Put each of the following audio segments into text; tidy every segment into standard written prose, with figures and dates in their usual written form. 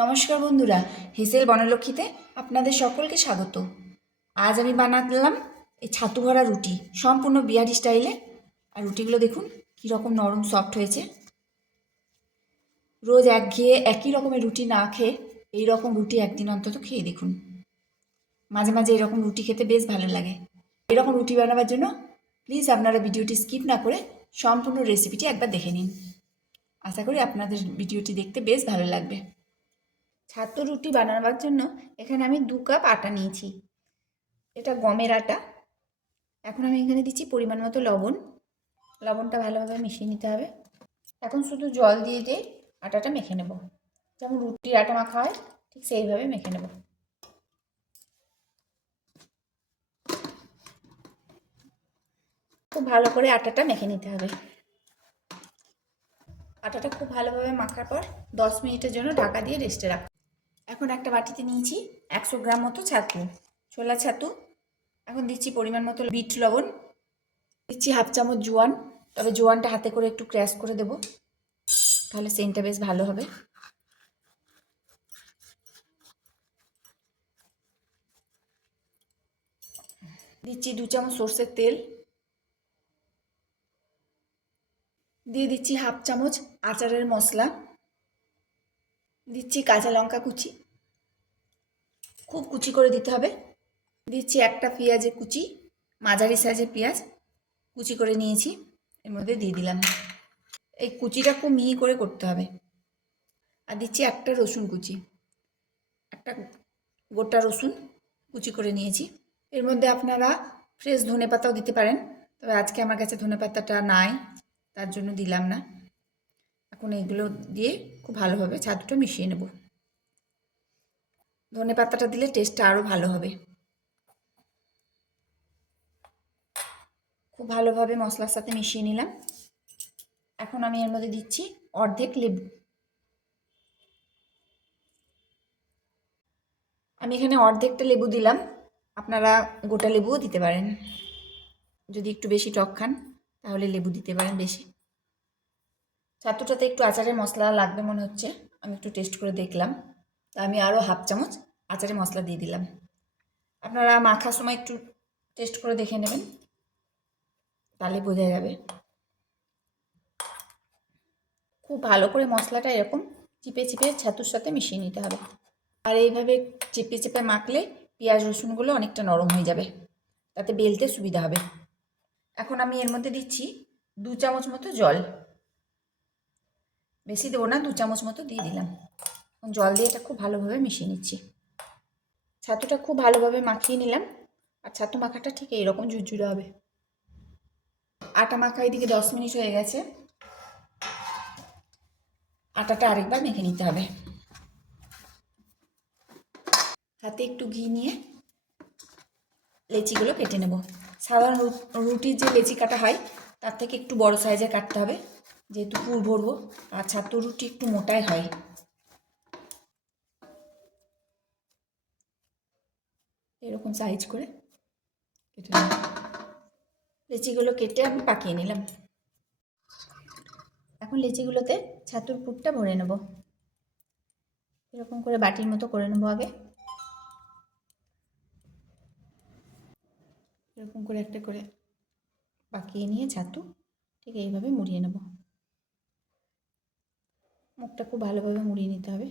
নমস্কার বন্ধুরা, হেসেল বনলক্ষ্মীতে আপনাদের সকলকে স্বাগত। আজ আমি বানালাম এই ছাতু ভরা রুটি, সম্পূর্ণ বিহারি স্টাইলে। আর রুটিগুলো দেখুন কীরকম নরম সফট হয়েছে। রোজ একঘেয়ে একই রকমের রুটি না খেয়ে এই রকম রুটি একদিন অন্তত খেয়ে দেখুন। মাঝে মাঝে এরকম রুটি খেতে বেশ ভালো লাগে। এরকম রুটি বানাবার জন্য প্লিজ আপনারা ভিডিওটি স্কিপ না করে সম্পূর্ণ রেসিপিটি একবার দেখে নিন। আশা করি আপনাদের ভিডিওটি দেখতে বেশ ভালো লাগবে। ছাতু রুটি বানাবার জন্য এখানে আমি 2 কাপ আটা নিয়েছি। এটা গমের আটা। এখন আমি এখানে দিচ্ছি পরিমাণ মতো লবণ। লবণটা ভালোভাবে মিশিয়ে নিতে হবে। এখন শুধু জল দিয়ে দিয়ে আটাটা মেখে নেব, যেমন রুটির আটা মাখা হয় ঠিক সেইভাবে মেখে নেব। খুব ভালো করে আটাটা মেখে নিতে হবে। আটাটা খুব ভালোভাবে মাখার পর 10 মিনিটের জন্য ঢাকা দিয়ে রেস্টে রাখ। এখন একটা বাটিতে নিয়েছি 100 গ্রাম মতো ছাতু, ছোলা ছাতু। এখন দিচ্ছি পরিমাণ মতো বিট লবণ, দিচ্ছি হাফ চামচ জোয়ান। তবে জোয়ানটা হাতে করে একটু ক্র্যাশ করে দেব, তাহলে সেন্টটা বেশ ভালো হবে। দিচ্ছি 2 চামচ সর্ষের তেল, দিয়ে দিচ্ছি হাফ চামচ আচারের মশলা, দিচ্ছি কাঁচা লঙ্কা কুচি, খুব কুচি করে দিতে হবে। দিচ্ছি একটা পেঁয়াজের কুচি, মাঝারি সাইজের পেঁয়াজ কুচি করে নিয়েছি, এর মধ্যে দিয়ে দিলাম। এই কুচিটা খুব মিহি করে করতে হবে। আর দিচ্ছি একটা রসুন কুচি, একটা গোটা রসুন কুচি করে নিয়েছি। এর মধ্যে আপনারা ফ্রেশ ধনেপাতাও দিতে পারেন, তবে আজকে আমার কাছে ধনেপাতাটা নাই, তার জন্য দিলাম না। এখন এইগুলো দিয়ে খুব ভালোভাবে ছাতুটা মিশিয়ে নেব। ধনেপাতাটা দিলে টেস্টটা আরও ভালো হবে। খুব ভালোভাবে মশলার সাথে মিশিয়ে নিলাম। এখন আমি এর মধ্যে দিচ্ছি অর্ধেক লেবু। আমি এখানে অর্ধেকটা লেবু দিলাম, আপনারা গোটা লেবুও দিতে পারেন। যদি একটু বেশি টক খান তাহলে লেবু দিতে পারেন বেশি। ছাতুটাতে একটু আচারের মশলা লাগবে মনে হচ্ছে, আমি একটু টেস্ট করে দেখলাম, তা আমি আরও হাফ চামচ আচারের মশলা দিয়ে দিলাম। আপনারা মাখার সময় একটু টেস্ট করে দেখে নেবেন, তাহলে বোঝা যাবে। খুব ভালো করে মশলাটা এরকম চিপে চিপে ছাতুর সাথে মিশিয়ে নিতে হবে। আর এইভাবে চেপে চেপে মাখলে পেঁয়াজ রসুনগুলো অনেকটা নরম হয়ে যাবে, তাতে বেলতে সুবিধা হবে। এখন আমি এর মধ্যে দিচ্ছি 2 চামচ মতো জল, বেশি দেবো না, 2 চামচ মতো দিয়ে দিলাম। এখন জল দিয়ে এটা খুব ভালোভাবে মিশিয়ে নিচ্ছি। ছাতুটা খুব ভালোভাবে মাখিয়ে নিলাম। আর ছাতু মাখাটা ঠিক এইরকম ঝুরঝুরে হবে। আটা মাখা এদিকে 10 মিনিট হয়ে গেছে। আটাটা আরেকবার মেখে নিতে হবে। হাতে একটু ঘি নিয়ে লেচিগুলো কেটে নেব। সাধারণ রুটির যে লেচি কাটা হয় তার থেকে একটু বড় সাইজের কাটতে হবে, যেহেতু পুর ভরবো। আর ছাতু রুটি একটু মোটাই হয়। এরকম সাইজ করে কেটে নেব। লেচিগুলো কেটে আমি পাকিয়ে নিলাম। এখন লেচিগুলোতে ছাতুর পুরটা ভরে নেব। এরকম করে বাটির মতো করে নেব আগে। এরকম করে একটা করে পাকিয়ে নিয়ে ছাতু ঠিক এইভাবে মুড়িয়ে নেব। মুখটা খুব ভালোভাবে মুড়িয়ে নিতে হবে।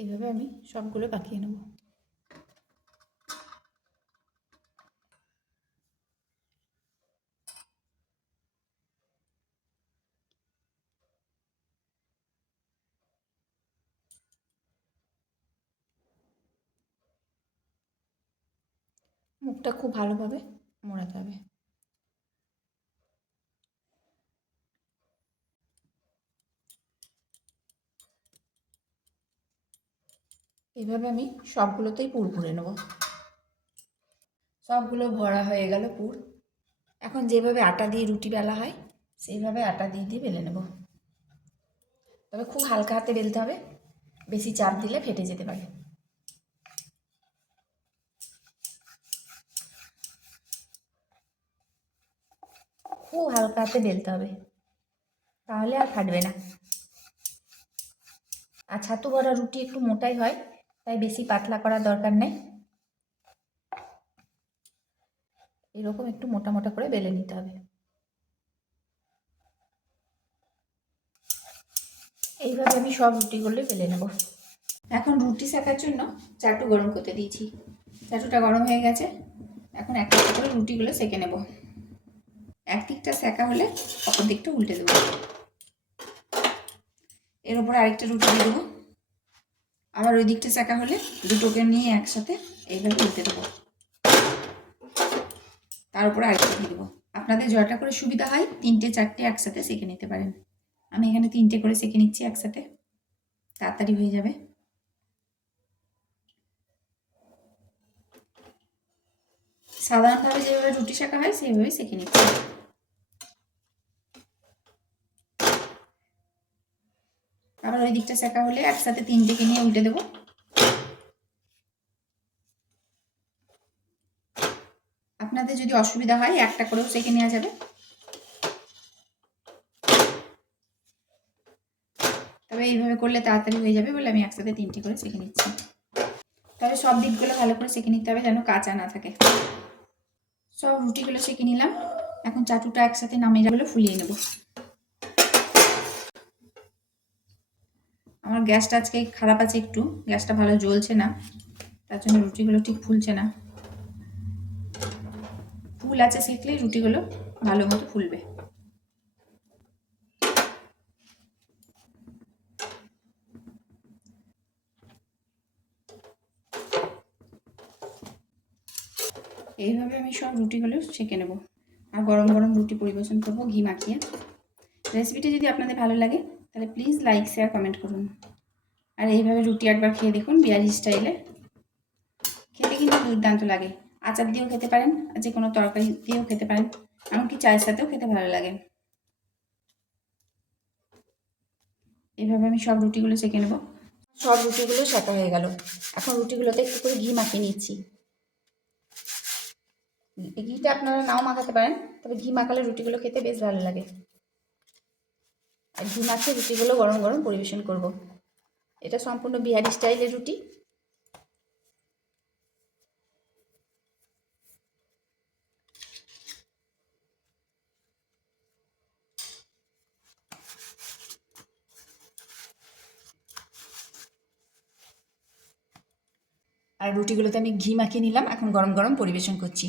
এইভাবে আমি সবগুলো পাকিয়ে নেব। মুখটা খুব ভালোভাবে মোড়াতে হবে। এইভাবে আমি সবগুলোতেই পুর ভরে নেব। সবগুলো ভরা হয়ে গেল পুর। এখন যেভাবে আটা দিয়ে রুটি বেলা হয় সেইভাবে আটা দিয়ে দিয়ে বেলে নেব। তবে খুব হালকা হাতে বেলতে হবে, বেশি চাপ দিলে ফেটে যেতে পারে। খুব হালকা হাতে বেলতে হবে, তাহলে আর ফাটবে না। আর ছাতু বড়া রুটি একটু মোটাই হয়, তাই বেশি পাতলা করার দরকার নেই। এরকম একটু মোটা মোটা করে বেলে নিতে হবে। এইভাবে আমি সব রুটিগুলো বেলে নেব। এখন রুটি সেকার জন্য চাটু গরম করতে দিয়েছি। চাটুটা গরম হয়ে গেছে। এখন একটা একটা করে রুটিগুলো সেকে নেব। এক দিকটা সেকা হলে অপর দিকটা উল্টে দেবো। এর উপরে আরেকটা রুটি দিয়ে দেবো। আবার ওই দিকটা সেকা হলে দুটোকে নিয়ে একসাথে এইভাবে উল্টে দেবো। তার উপরে আরেকটা দিয়ে দেবো। আপনাদের জয়টা করে সুবিধা হয় 3টে 4টে একসাথে সেকে নিতে পারেন। আমি এখানে 3টে করে সেকে নিচ্ছি একসাথে, তাড়াতাড়ি হয়ে যাবে। সাধারণভাবে যেভাবে রুটি সেকা হয় সেইভাবেই সেকে নিচ্ছি। আবার ওই দিকটা সেকা হলে একসাথে 3টেকে নিয়ে উল্টে দেবো। আপনাদের যদি অসুবিধা হয় একটা করেও সেকে নেওয়া যাবে, তবে এইভাবে করলে তাড়াতাড়ি হয়ে যাবে বলে আমি একসাথে 3টে করে সেকে নিচ্ছি। তবে সব দিকগুলো ভালো করে সেকে নিতে হবে যেন কাঁচা না থাকে। সব রুটিগুলো সেকে নিলাম। এখন চাটুটা একসাথে নামিয়ে যাবে, ফুলিয়ে নেব। আমার গ্যাসটা আজকে খারাপ আছে, একটু গ্যাসটা ভালো জ্বলছে না, তার জন্য রুটিগুলো ঠিক ফুলছে না। ফুল আছে সেকলেই রুটিগুলো ভালো মতো ফুলবে। এইভাবে আমি সব রুটিগুলো সেকে নেব আর গরম গরম রুটি পরিবেশন করব ঘি মাখিয়ে। রেসিপিটা যদি আপনাদের ভালো লাগে তাহলে প্লিজ লাইক শেয়ার কমেন্ট করুন। আর এইভাবে রুটি একবার খেয়ে দেখুন বিহারি স্টাইলে, খেতে কিন্তু দুর্দান্ত লাগে। আচার দিয়েও খেতে পারেন, আর যে কোনো তরকারি দিয়েও খেতে পারেন, এমনকি চায়ের সাথেও খেতে ভালো লাগে। এইভাবে আমি সব রুটিগুলো সেকে নেব। সব রুটিগুলো সেকা হয়ে গেল। এখন রুটিগুলোতে একটু করে ঘি মাখিয়ে নিচ্ছি। ঘিটা আপনারা নাও মাখাতে পারেন, তবে ঘি মাখালে রুটিগুলো খেতে বেশ ভালো লাগে। আর ঘি মাখিয়ে রুটিগুলো গরম গরম পরিবেশন করব। এটা সম্পূর্ণ বিহারি স্টাইলের রুটি। আর রুটিগুলোতে আমি ঘি মাখিয়ে নিলাম, এখন গরম গরম পরিবেশন করছি।